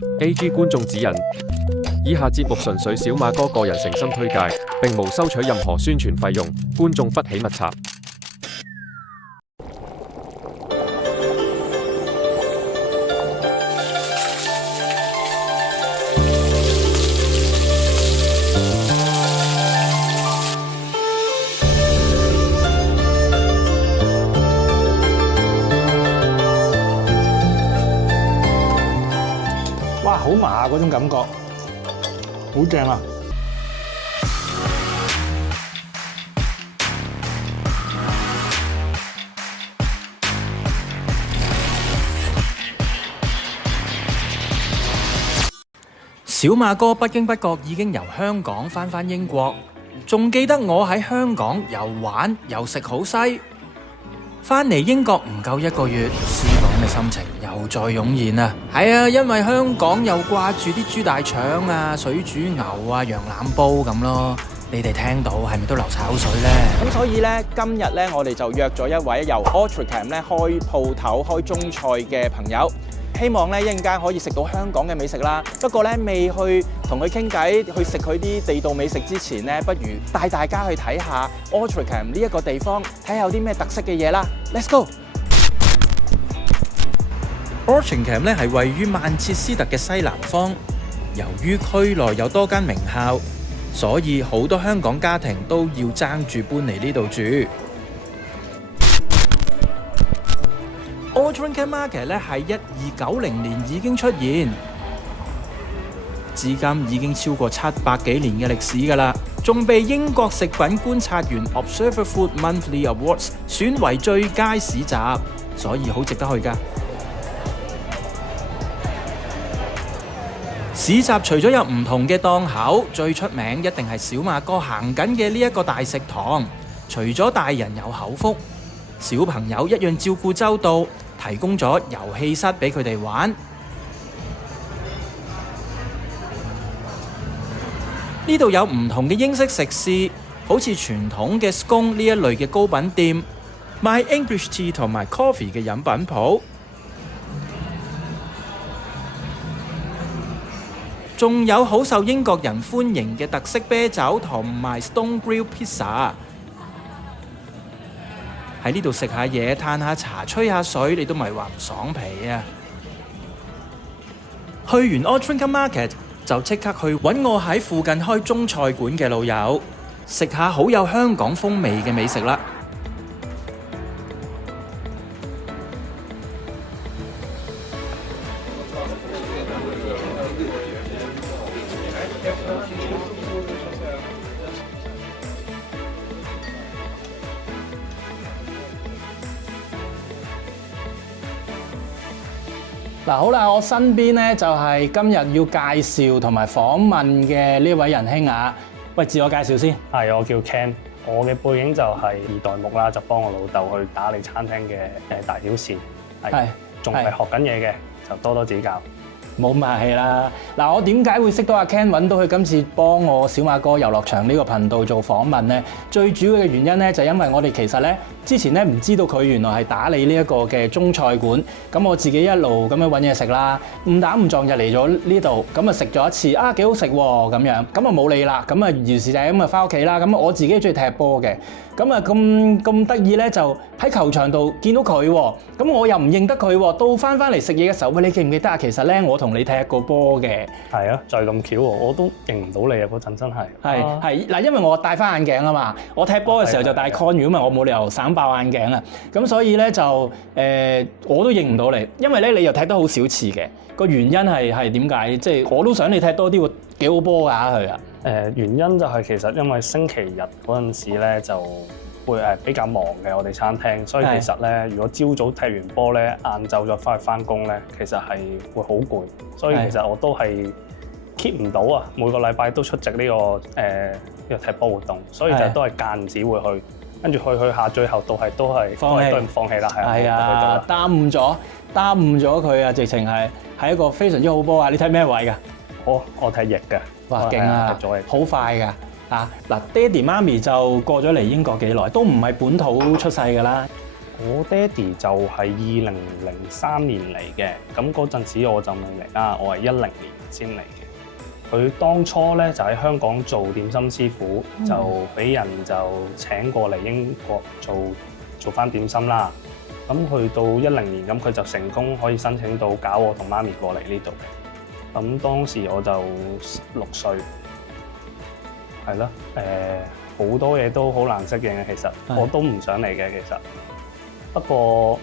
AG 觀眾指引：以下節目純粹小馬哥個人誠心推介，並無收取任何宣傳費用，觀眾不喜勿查。哇，好麻嗰種感覺，好正啊！小馬哥不經不覺已經由香港返英國，仲記得我喺香港又玩又食好西。返嚟英國唔夠1個月，思港嘅心情又再湧現啦。係啊，因為香港又掛住啲豬大腸啊、水煮牛啊、羊腩煲咁咯。你哋聽到係咪都流晒口水呢？咁所以咧，今日咧我哋就約咗一位由 Autracam 咧開鋪頭開中菜嘅朋友，希望咧一陣間可以食到香港嘅美食啦。不過咧未去同佢傾偈，去食佢啲地道美食之前咧，不如帶大家去睇下 Autracam 呢一個地方，睇下有啲咩特色嘅嘢啦。Let's go！ Autracam 咧係位於曼徹斯特嘅西南方，由於區內有多間名校，所以好多香港家庭都要爭住搬嚟呢度住。Autracam Market 咧喺1290年已經出現，至今已經超過700幾年嘅歷史㗎啦，仲被英國食品觀察員 Observer Food Monthly Awards 選為最佳市集，所以好值得去㗎。市集除咗有唔同嘅檔口，最出名一定係小馬哥行緊嘅呢一個大食堂。除咗大人有口福，小朋友一樣照顧周到，提供咗遊戲室俾佢哋玩。呢度有唔同嘅英式食肆，好似傳統嘅 scone 呢一類嘅糕品店，賣 English tea 同埋 coffee 嘅飲品鋪。仲有好受英國人歡迎嘅特色啤酒同埋 Stone Grill Pizza。喺呢度食下嘢、嘆下茶、吹下水，你都咪話唔爽皮啊！去完 Autracam Market 就即刻去揾我喺附近開中菜館嘅老友，食下好有香港風味嘅美食啦。嗱，好啦，我身邊咧就係今日要介紹同埋訪問嘅呢位仁兄啊。喂，自我介紹先。係，我叫 Ken， 我嘅背景就係2代目啦，就幫我老豆去打理餐廳嘅大小事，係仲係學緊嘢嘅，就多多指教。冇咁客氣啦。嗱，我點解會識到阿 Ken， 揾到佢今次幫我小馬哥遊樂場呢個頻道做訪問呢？最主要嘅原因呢，就因為我哋其實呢，之前呢唔知道佢原來係打理呢一個嘅中菜館。咁我自己一路咁樣揾嘢食啦，誤打誤撞就嚟咗呢度，咁啊食咗一次啊，幾好食喎咁樣，咁啊冇理啦，咁啊於是就咁啊翻屋企啦。咁我自己中意踢波嘅，咁啊咁得意呢，就喺球場度見到佢喎，咁我又唔認得佢喎。到翻嚟食嘢嘅時候，喂，你記唔記得啊？其實呢，我同你踢過波嘅。係啊，就係咁巧喎，我都認唔到你啊！嗰陣真係。係嗱，因為我戴翻眼鏡啊嘛，我踢波嘅時候就戴 con， 如果唔係我冇理由省爆眼鏡啊。咁所以咧就我都認唔到你，因為咧你又踢得好少次嘅。個原因係點解？即係我都想你踢多啲喎，幾好波㗎佢啊！原因就係其實因為星期日嗰陣時咧就會比較忙嘅我哋餐廳，所以其實咧如果朝早踢完波咧，晏晝再翻去翻工咧，其實係會好攰，所以其實我都係 keep 唔到啊！每個禮拜都出席呢個踢波活動，所以就都係間唔時會去，跟住去下，最後都係放棄啦，係啊，耽誤咗佢啊！直情係一個非常之好波啊！你睇咩位㗎？我睇翼嘅，哇勁啊！好快㗎！啊嗱，爹哋媽咪就過咗嚟英國幾耐，都唔係本土出世㗎啦。我爹哋就係2003年嚟嘅，咁嗰陣時我就未嚟啦，我係10年先嚟嘅。佢當初咧就喺香港做點心師傅，就俾人就請過嚟英國做翻點心啦。咁去到10年，咁佢就成功可以申請到搞我同媽咪過嚟呢度嘅。咁當時我就6歲，係咯，好多嘢都好難適應嘅，其實我都唔想嚟嘅，其實。不過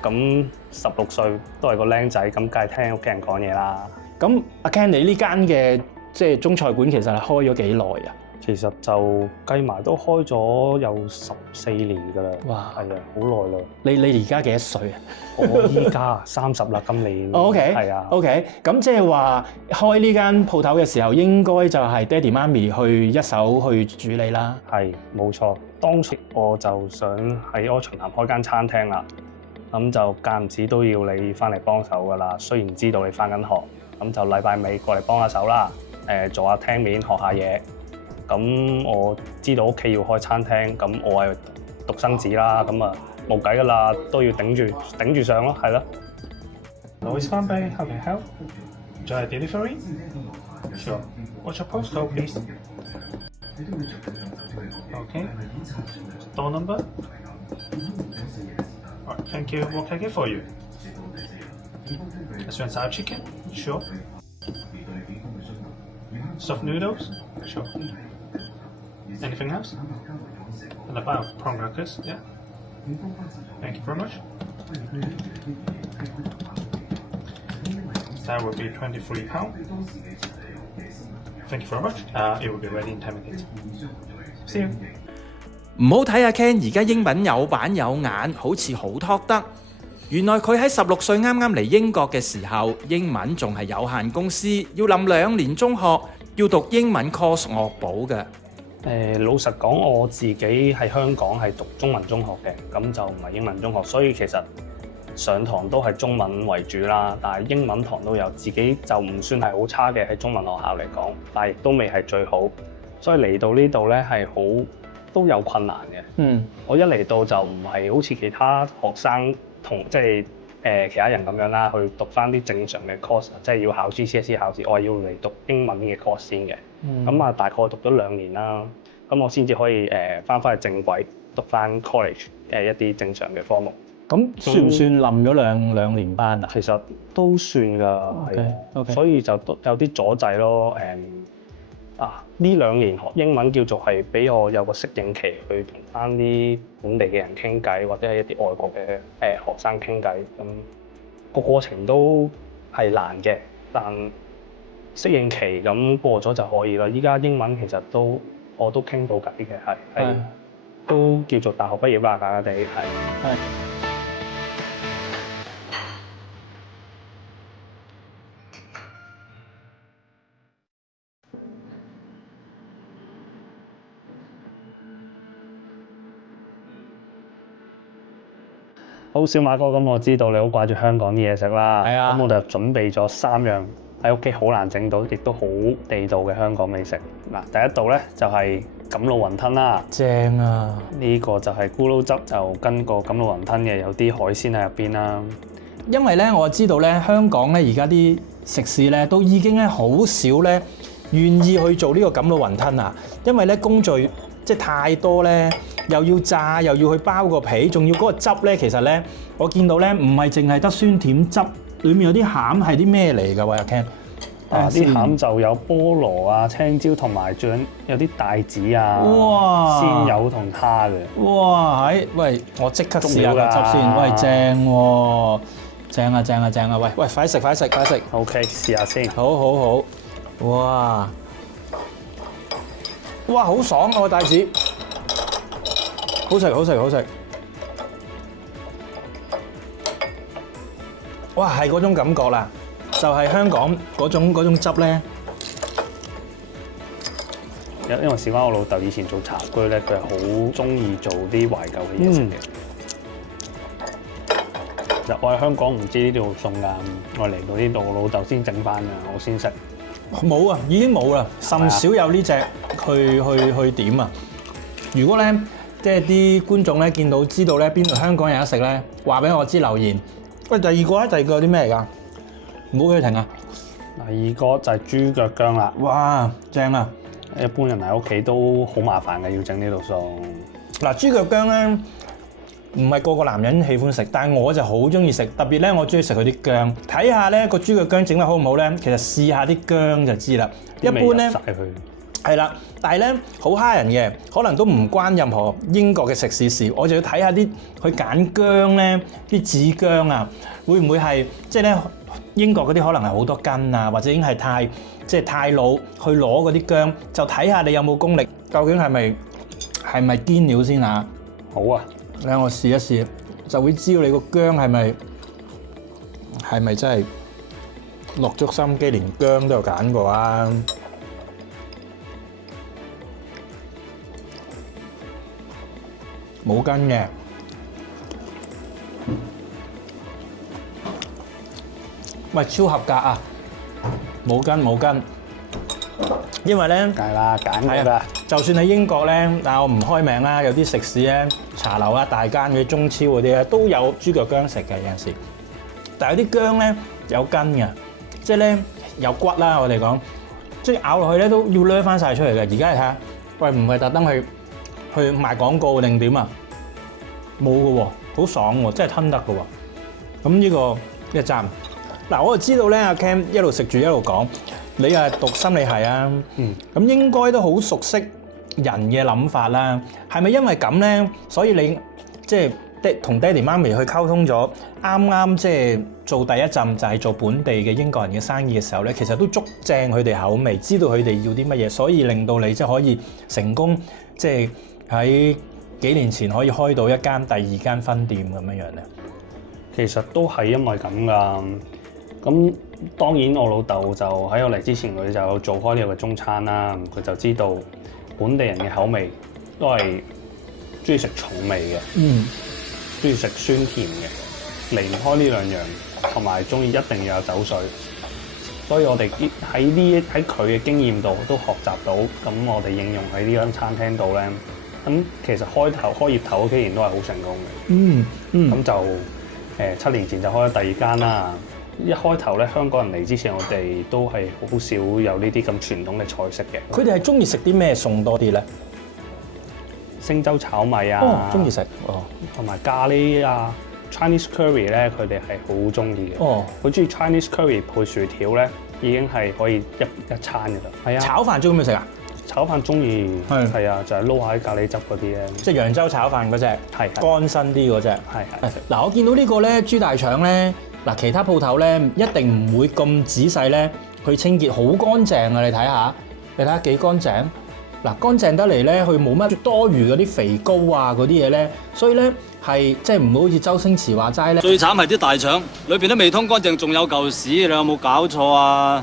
咁16歲都係個僆仔，咁梗係聽屋企人講嘢啦。咁阿 Ken，你呢間嘅即係中菜館其實係開咗幾耐啊？其實就計埋都開咗有14年㗎啦。哇！係啊，好耐啦。你而家幾多歲啊？我依家30啦，今年。OK。係啊。OK。咁即係話開呢間鋪頭嘅時候，應該就係爹哋媽咪去一手去處理啦。係，冇錯。當初我就想喺柯循南開間餐廳啦，咁就間唔時都要你翻嚟幫手㗎啦。雖然知道你翻緊學，咁就禮拜尾過嚟幫下手啦。做下廳面，學下嘢。咁我知道屋企要開餐廳，咁我係獨生子啦，咁啊冇計㗎啦，都要頂住上咯，係咯。Louis Van Bay, how can I help? Enjoy delivery? Sure. What's your postcode, please? Okay. Door number? Alright, thank you. What can I get for you? Sweet and sour chicken? Sure. Soft noodles? Sure. Anything else? And about prawn crackers? Yeah. Thank you very much. That will be £23. Thank you very much. It will be ready in 10 minutes. See you. 唔好睇阿 Ken 而家英文有板有眼，好似好 talk 得。原來佢喺16歲啱啱嚟英國嘅時候，英文仲係有限公司，要臨2年中學，要讀英文 course 惡補嘅。老實講，我自己喺香港係讀中文中學嘅，咁就唔係英文中學，所以其實上堂都係中文為主啦。但係英文堂都有，自己就唔算係好差嘅喺中文學校嚟講，但係亦都未係最好。所以嚟到呢度咧係好都有困難嘅。我一嚟到就唔係好似其他學生同即係其他人咁樣啦，去讀翻啲正常嘅 course， 即係要考 GCSE 考試，我係要嚟讀英文嘅 course 先嘅。咁大概讀咗2年啦，咁我先至可以翻去正軌讀翻 college 一啲正常嘅科目。咁算唔算冧咗兩年班啊？其實都算㗎，係。所以就有啲阻滯咯。呢2年學英文叫做係俾我有個適應期，去同翻啲本地嘅人傾偈，或者係一啲外國嘅學生傾偈。咁個過程都係難嘅，但適應期咁過咗就可以啦。依家英文其實我都傾到偈嘅，係都叫做大學畢業啦，簡單地係。好，小馬哥，咁我知道你好掛住香港啲嘢食啦。係啊。咁我就準備咗3樣喺屋企好難整到，亦都好地道嘅香港美食。嗱，第一道咧就係錦鹵雲吞啦。正啊！呢個就係咕嚕汁，就跟個錦鹵雲吞嘅，有啲海鮮喺入邊啦。因為咧，我知道咧，香港咧而家啲食肆咧都已經咧好少咧願意去做呢個錦鹵雲吞啊，因為咧工序即係太多咧。又要炸，又要去包個皮，仲要嗰個汁咧。其實咧，我見到咧唔係淨係得酸甜汁，裡面有啲餡係啲咩嚟㗎？喎，阿 Ken。啲餡就有菠蘿啊、青椒同埋仲有啲帶子啊、鮮魷同蝦嘅。哇！喂，我即刻試下個汁先。喂，正喎，正啊，正啊，正啊！喂，快食，快食，快食。OK， 試下先。好。哇！哇，好爽啊個帶子。好食！哇，係嗰種感覺啦，就係香港嗰種汁咧。因為事關我老豆以前做茶居咧，佢係好中意做啲懷舊嘅嘢食嘅。其實我喺香港唔知呢度送㗎，我嚟到呢度我老豆先整翻㗎，我先食。冇啊，已經冇啦，甚少有呢隻去點啊！如果咧即係啲觀眾咧見到知道咧邊度香港有得食咧，話俾我知留言。喂，第二個咧，第二個有啲咩嚟㗎？唔好俾佢停啊！第二個就係豬腳薑啦。哇，正啊！一般人喺屋企都好麻煩嘅，要整呢道餸。嗱，豬腳薑咧，唔係個個男人喜歡食，但係我就好中意食，特別咧我中意食佢啲薑。睇下咧個豬腳薑整得好唔好咧，其實試下啲薑就知啦。一般咧係啦，但係咧好蝦人嘅，可能都唔關任何英國嘅食肆事，我就要睇下啲佢揀薑咧，啲紫薑啊，會唔會係即係咧英國嗰啲可能係好多根啊，或者已經係太老去攞嗰啲薑，就睇下你有冇功力，究竟係咪堅料先啊？好啊，你我試一試，就會知道你個薑係咪真係落足心機，連薑都有揀過啊！冇根嘅，喂，超合格啊！冇根，因為咧，梗係啦，揀㗎啦。就算喺英國咧，但我唔開名啦，有啲食肆咧、茶樓啊、大間嗰啲中超嗰啲咧，都有豬腳薑食嘅有陣時。但係有啲薑咧有根嘅，即係咧有骨啦，我哋講，即係咬落去咧都要掠翻晒出嚟嘅。而家你睇下，喂，唔係特登去賣廣告定點啊？冇嘅喎，好爽喎，真係吞得嘅喎。咁呢個一讚。嗱，我就知道咧，阿 Cam 一路食住一路講，你係讀心理系啊，咁應該都好熟悉人嘅諗法啦。係咪因為咁咧，所以你即係同爹哋媽咪去溝通咗，啱啱即係做第一陣就係做本地嘅英國人嘅生意嘅時候咧，其實都捉正佢哋口味，知道佢哋要啲乜嘢，所以令到你即係可以成功，即係喺幾年前可以開到一間第二間分店咁樣樣咧。其實都係因為咁㗎。咁當然我老豆就喺我嚟之前，佢就有做開呢個嘅中餐啦。佢就知道本地人嘅口味都係中意食重味嘅，中意食酸甜嘅，離唔開呢兩樣，同埋中意一定要有酒水。所以我哋喺佢嘅經驗度都學習到，咁我哋應用喺呢間餐廳度咧，咁其實開業頭嗰幾年都係好成功嘅。咁就7年前就開咗第二間啦。一開頭咧，香港人嚟之前，我哋都係好少有呢啲咁傳統嘅菜式嘅。佢哋係中意食啲咩餸多啲咧？星洲炒米啊，中意食同埋咖喱啊 ，Chinese curry 咧，佢哋係好中意嘅。佢中意 Chinese curry 配薯條咧，已經係可以一餐嘅啦。係啊，炒飯中意唔中意食啊？炒飯中意，係啊，就係撈下啲咖喱汁嗰啲咧。即係揚州炒飯嗰隻，係乾身啲嗰隻。係。嗱，我見到呢個咧豬大腸咧。嗱，其他鋪頭咧一定唔會咁仔細咧去清潔，好乾淨啊！你睇下幾乾淨。嗱，乾淨得嚟咧，佢冇乜多餘嗰啲肥膏啊嗰啲嘢咧，所以咧係即係唔好似周星馳話齋咧。最慘係啲大腸裏邊都未通乾淨，仲有嚿屎，你有冇搞錯啊？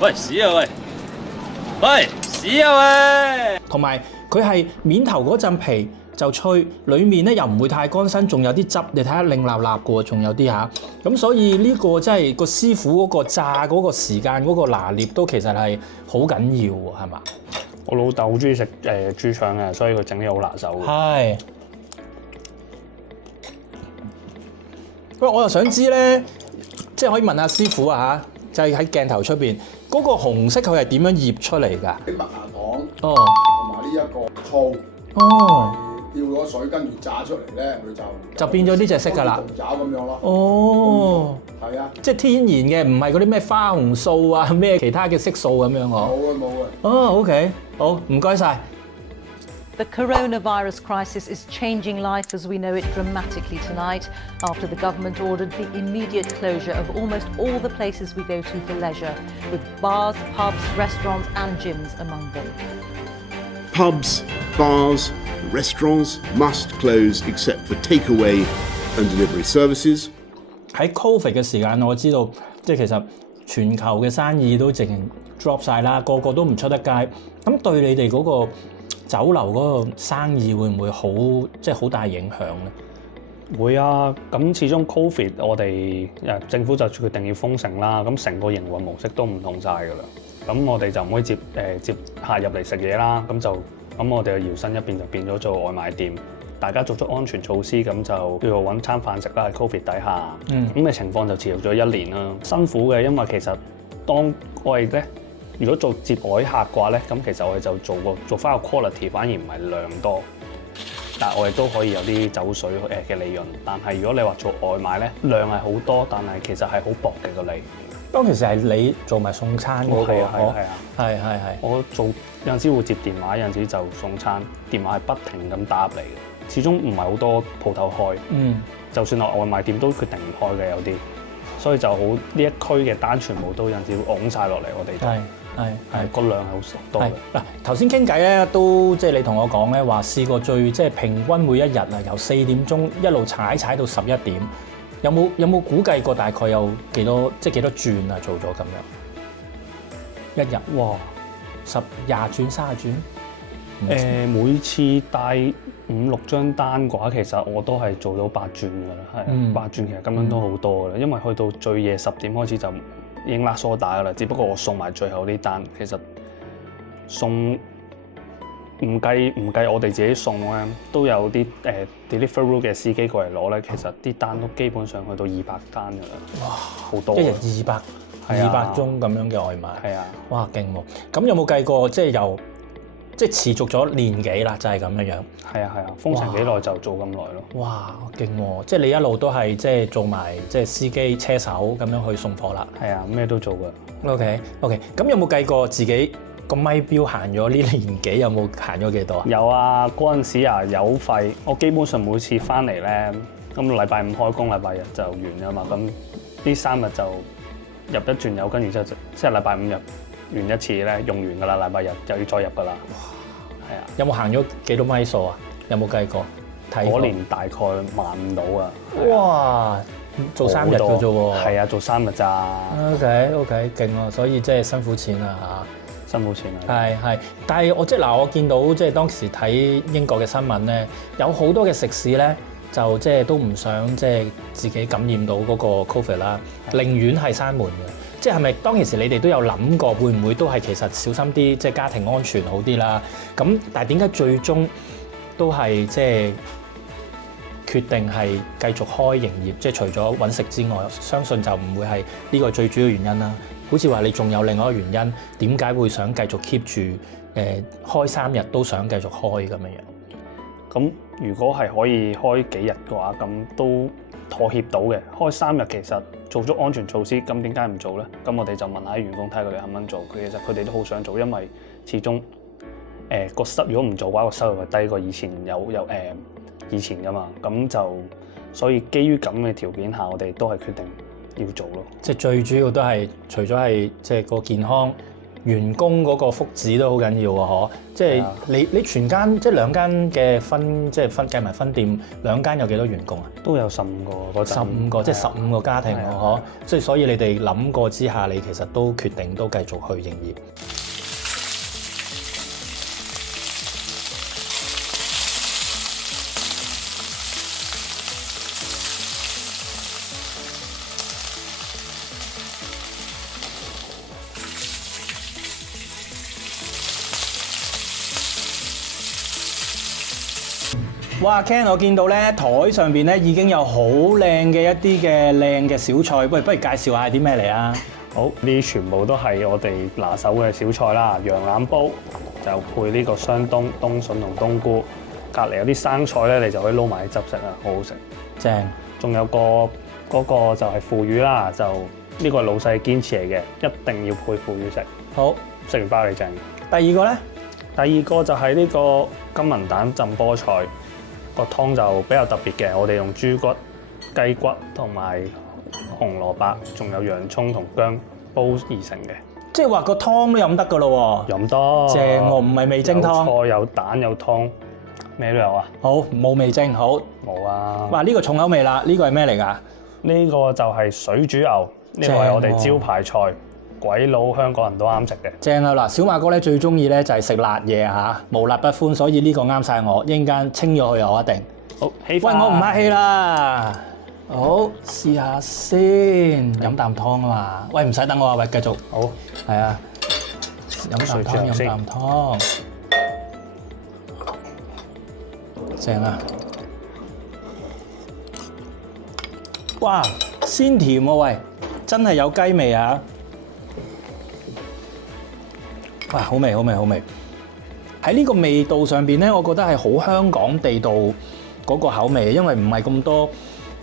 喂，屎啊喂！喂，屎啊喂！同埋佢係面頭嗰陣皮就脆，裡面咧又唔會太乾身，仲有啲汁，你睇下靚立立嘅喎，仲有啲嚇。咁所以呢個真係個師傅嗰個炸嗰個時間嗰個拿捏都其實係好緊要喎，係嘛？我老豆好中意食豬腸嘅，所以佢整啲好拿手嘅。係。喂，我又想知咧，即係可以問下師傅啊嚇，就係喺鏡頭出邊嗰個紅色佢係點樣醃出嚟㗎？啲麥芽糖，同埋呢一個醋。吊咗水，跟住炸出嚟咧，佢就變咗呢隻色㗎啦。紅爪咁樣咯。係啊，即係天然嘅，唔係嗰啲咩花紅素啊，咩其他嘅色素咁樣喎。冇啊。OK， 好，唔該晒。The coronavirus crisis is changing life as we know it dramatically tonight after the government ordered the immediate closure of almost all the places we go to for leisure, with bars, pubs, restaurants and gyms among them. Pubs, bars, restaurants must close except for takeaway and delivery services. 喺 Covid 嘅時間，我知道即係其實全球嘅生意都直情 drop 晒啦，個個都唔出得街。咁對你哋嗰個酒樓嗰個生意會唔會好大影響咧？會啊，咁始終 Covid 我哋政府就決定要封城啦，咁成個營運模式都唔同晒㗎啦。咁我哋就唔可以接客入嚟食嘢啦，咁就咁我哋嘅搖身一變就變咗做外賣店。大家做足安全措施，咁就叫做揾餐飯食啦。喺 Covid 底下，咁嘅情況就持續咗1年啦。辛苦嘅，因為其實當我哋咧，如果做接外客嘅話咧，咁其實我哋就做翻個 quality，反而唔係量多，但係我哋都可以有啲走水嘅利潤。但係如果你話做外賣咧，量係好多，但係其實係好薄嘅個利。當其時係你做埋送餐嗰個，係。我做有陣時會接電話，有陣時就送餐，電話係不停咁打入嚟嘅。始終唔係好多鋪頭開，就算係外賣店都決定唔開嘅有啲，所以就好呢一區嘅單全部都有陣時會拱曬落嚟我哋度，係個量係好多嘅。嗱，頭先傾偈咧，都即係你同我講咧話試過最即係平均每一日啊，由4點鐘一路踩到11點，有冇估計過大概有幾多轉啊？做咗咁樣一日，哇，20轉30轉？每次帶5-6張單嘅話，其實我都係做到8轉㗎啦，係8轉其實咁樣都好多㗎啦，因為去到最夜10點開始就已經拉梳打㗎啦，只不過我送埋最後啲單，其實送唔計我哋自己送咧，都有啲delivery 嘅司機過嚟攞咧，其實啲單都基本上去到200單㗎啦，哇，好多！一日200宗咁樣嘅外賣，係啊，哇，勁喎！咁有冇計過即係持續咗年幾啦，就係咁樣樣。係啊，封城幾耐就做咁耐咯。哇，勁喎！即係你一路都係即係做埋即係司機車手咁樣去送貨啦。係啊，咩都做㗎。OK，咁有冇計過自己個咪錶行咗呢年幾？有冇行咗幾多啊？有啊，嗰陣時啊油費，我基本上每次翻嚟咧，咁禮拜5開工，禮拜日就完㗎嘛。咁呢3日就入一轉油，跟住之後即係禮拜5入完一次咧，用完㗎啦，禮拜日就要再入㗎啦。係啊，有冇行咗幾多米數啊？有冇計過？嗰年大概15000到啊！哇，做3日嘅啫喎。係啊，做3日咋。OK，勁啊！所以即係辛苦錢啊嚇，辛苦錢啊。係，但係我即係嗱，我見到即係當時睇英國嘅新聞咧，有好多嘅食肆咧，就即係都唔想即係自己感染到嗰個 Covid 啦，寧願係閂門嘅。即係咪當其時你哋都有諗過，會唔會都係其實小心啲，即係家庭安全好啲啦？咁但係點解最終都係即係決定係繼續開營業？即係除咗揾食之外，相信就唔會係呢個最主要原因啦。好似話你仲有另外一個原因，點解會想繼續 keep 住開3日都想繼續開咁樣樣？咁如果係可以開幾日嘅話，咁都妥協到嘅。開3日其實做足安全措施，咁點解唔做咧？咁我哋就問下啲員工睇下佢哋肯唔肯做。其實佢哋都好想做，因為始終如果唔做嘅話，個收入係低過以前以前噶嘛。咁就所以基於咁嘅條件下，我哋都係決定要做咯。即係最主要都係除咗係即係個健康。員工嗰個福祉都好緊要喎，嗬！即係你全間即係2間嘅計埋分店，2間有幾多員工啊？都有15個嗰陣。15個，即係15個家庭喎，嗬！即係所以你哋諗過之下，你其實都決定都繼續去營業。哇 Ken， 我見到咧台上邊咧已經有好靚嘅一啲嘅靚嘅小菜，不如介紹下啲咩嚟啊？好，呢啲全部都係我哋拿手嘅小菜啦。羊腩煲就配呢個雙冬筍同冬菇，隔離有啲生菜咧，你就可以撈埋啲汁食啊，好好食。正，仲有嗰個就係腐乳啦，就呢個係老細堅持嚟嘅，一定要配腐乳食。好，食完包你正。第二個咧？第二個就係呢個金銀蛋浸菠菜。個湯就比較特別嘅，我哋用豬骨、雞骨同埋紅蘿蔔，仲有洋葱同薑煲而成嘅。即係話個湯都飲得㗎咯喎！飲得。正喎，唔係味精湯。有菜有蛋有湯，咩都有啊！好，冇味精，好。冇啊！哇，呢個重口味啦！呢個係咩嚟㗎？呢個就係水煮牛，呢個係我哋招牌菜。鬼佬香港人都啱食嘅，正啊！嗱，小馬哥咧最中意咧就係食辣嘢嚇，無辣不歡，所以呢個啱晒我。一陣間清咗佢我一定。好，喂，我唔客氣啦。好，試下先，飲啖湯啊嘛。喂，唔使等我啊，喂，繼續。好，係啊，飲啖湯，飲啖湯。正啊！哇，鮮甜喎喂，真係有雞味啊！哇，好味好味好味！喺呢個味道上邊咧，我覺得係好香港地道嗰個口味，因為唔係咁多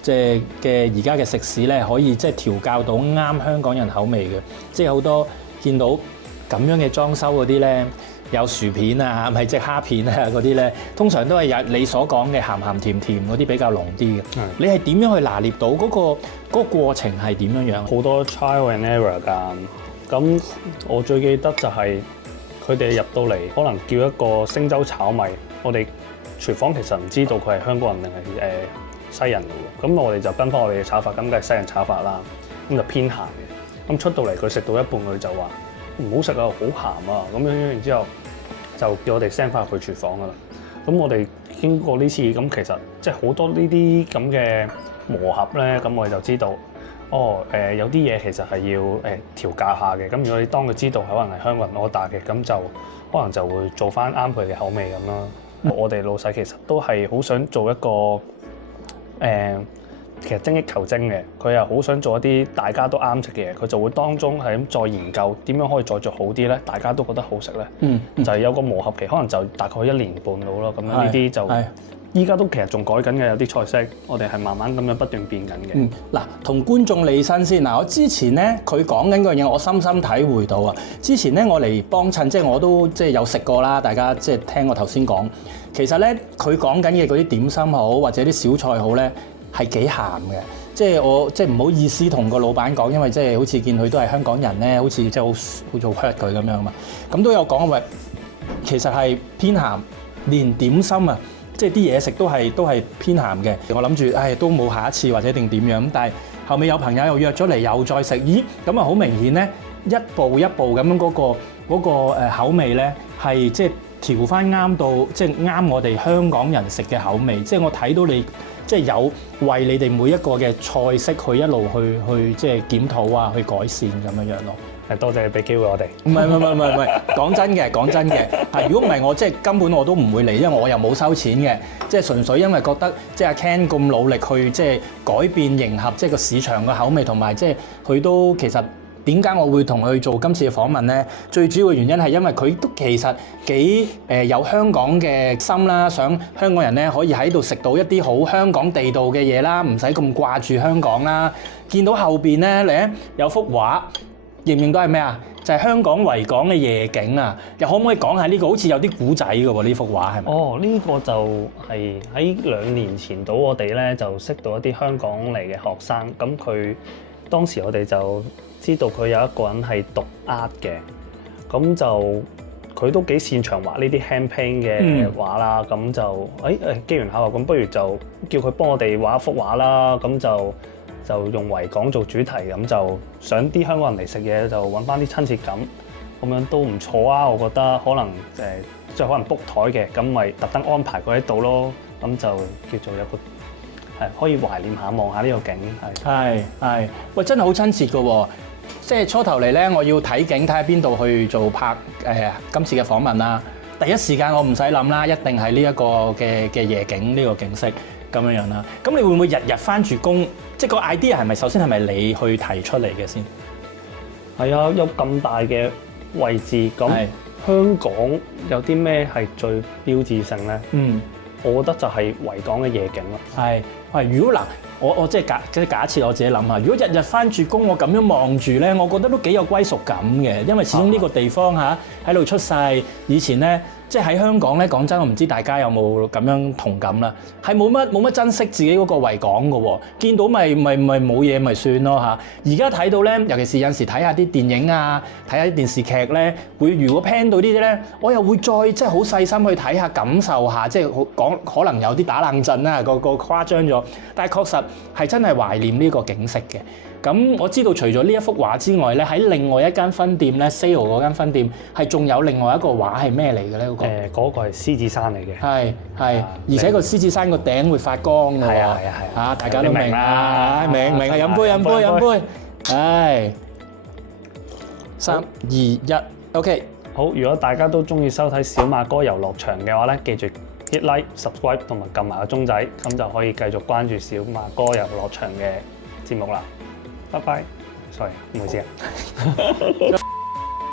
即係嘅而家嘅食肆咧，可以即係調教到啱香港人口味嘅，即係好多見到咁樣嘅裝修嗰啲咧。有薯片啊，咪即係蝦片啊嗰啲咧，通常都係有你所講嘅鹹鹹甜甜嗰啲比較濃啲嘅。你係點樣去拿捏到嗰個過程係點樣樣？好多 trial and error 㗎。咁我最記得就係佢哋入到嚟，可能叫一個星洲炒米，我哋廚房其實唔知道佢係香港人定係西人嘅喎。咁我哋就跟翻我哋嘅炒法，咁梗係西人炒法啦。咁就偏鹹嘅。咁出到嚟佢食到一半，佢就話唔好食啊，好鹹啊。咁樣然之後就叫我哋 send 翻入去廚房噶啦。咁我哋經過呢次，咁其實即係好多呢啲咁嘅磨合咧，咁我哋就知道，有啲嘢其實係要調教下嘅。咁如果你當佢知道可能係香港人order嘅，咁就可能就會做翻啱佢嘅口味咁啦。我哋老細其實都係好想做一個其實精益求精嘅，佢又好想做一啲大家都啱食嘅嘢，佢就會當中係咁再研究點樣可以再做好啲咧，大家都覺得好食咧。就係有個磨合期，可能就大概1年半到咯。咁樣呢啲就依家都其實仲改緊嘅，有啲菜式，我哋係慢慢咁樣不斷變緊嘅。嗱，同觀眾理身先嗱，我之前咧佢講緊嗰樣嘢，我深深體會到啊。之前咧我嚟幫襯，即係我都即係有食過啦。大家即係聽我頭先講，其實咧佢講緊嘅嗰啲點心好，或者啲小菜好咧。係幾鹹嘅，即係我即係唔好意思同個老闆講，因為即係好似見佢都係香港人咧，好似即係好做 hurt 佢咁樣嘛。咁都有講話，其實係偏鹹，連點心啊，即係啲嘢食都係偏鹹嘅。我諗住都冇下一次或者定點樣咁，但係後尾有朋友又約咗嚟又再食，咦咁啊好明顯咧，一步一步咁樣嗰個口味咧係即係調翻啱到即係啱我哋香港人食嘅口味，即係我睇到你。即係有為你哋每一個嘅菜式去一路去即係檢討啊，去改善咁樣樣咯。係多謝你俾機會我哋。唔係，講真嘅。如果唔係我即係根本我都唔會嚟，因為我又冇收錢嘅，即係純粹因為覺得即係阿 Ken 咁努力去即係改變迎合即係個市場嘅口味，同埋即係佢都其實。點解我會同佢做今次嘅訪問呢？最主要嘅原因係因為佢都其實幾有香港嘅心啦，想香港人咧可以喺度食到一啲好香港地道嘅嘢啦，唔使咁掛住香港啦。見到後邊咧有幅畫，認唔認到係咩啊？就係香港維港嘅夜景啊！又可唔可以講下呢個？好似有啲古仔嘅喎，呢幅畫係咪？呢個就係喺2年前到我哋咧就識到一啲香港嚟嘅學生，咁佢當時我哋就知道佢有一個人係讀 art 嘅，咁就佢都幾擅長畫呢啲 hand paint 嘅畫啦。咁就機緣巧合，咁不如就叫佢幫我哋畫一幅畫啦。咁就用維港做主題，咁就想啲香港人嚟食嘢就揾翻啲親切感，咁樣都唔錯啊！我覺得可能即係可能 book 台嘅，咁咪特登安排佢喺度咯。咁就叫做有個。可以懷念下望下呢個景，係，喂真係好親切嘅喎！即係初頭嚟咧，我要睇景睇下邊度去做拍今次嘅訪問啦。第一時間我唔使諗啦，一定係呢一個嘅夜景呢個景色咁樣樣啦。咁你會唔會日日返住工？即係個 idea 係咪首先係咪你去提出嚟嘅先？係啊，有咁大嘅位置，咁香港有啲咩係最標誌性咧？我覺得就係維港嘅夜景咯。如果嗱，我即係假設我自己諗下，如果日日返住工，我咁樣望住咧，我覺得都幾有歸屬感嘅，因為始終呢個地方喺度出世，以前咧。即係喺香港咧，講真，我唔知大家有冇咁樣同感啦，係冇乜珍惜自己嗰個維港嘅喎，見到咪冇嘢咪算咯嚇。而家睇到咧，尤其是有陣時睇下啲電影啊，睇下啲電視劇咧，如果 plan 到呢啲咧，我又會再即係好細心去睇下，感受下，即係講可能有啲打冷震啦，個誇張咗，但係確實係真係懷念呢個景色嘅。咁我知道除咗呢一幅畫之外咧，喺另外一間分店咧 ，Sale 嗰間分店係仲有另外一個畫係咩嚟嘅咧？嗰個係獅子山嚟嘅。係，而且個獅子山個頂會發光嘅喎。係，大家都明啦，明啊！飲杯。係，3、2、1，OK。好，如果大家都中意收睇小馬哥遊樂場嘅話咧，記住 hit like、subscribe 同埋撳埋個鐘仔，咁就可以繼續關注小馬哥遊樂場嘅節目啦。拜拜，sorry，唔好意思啊。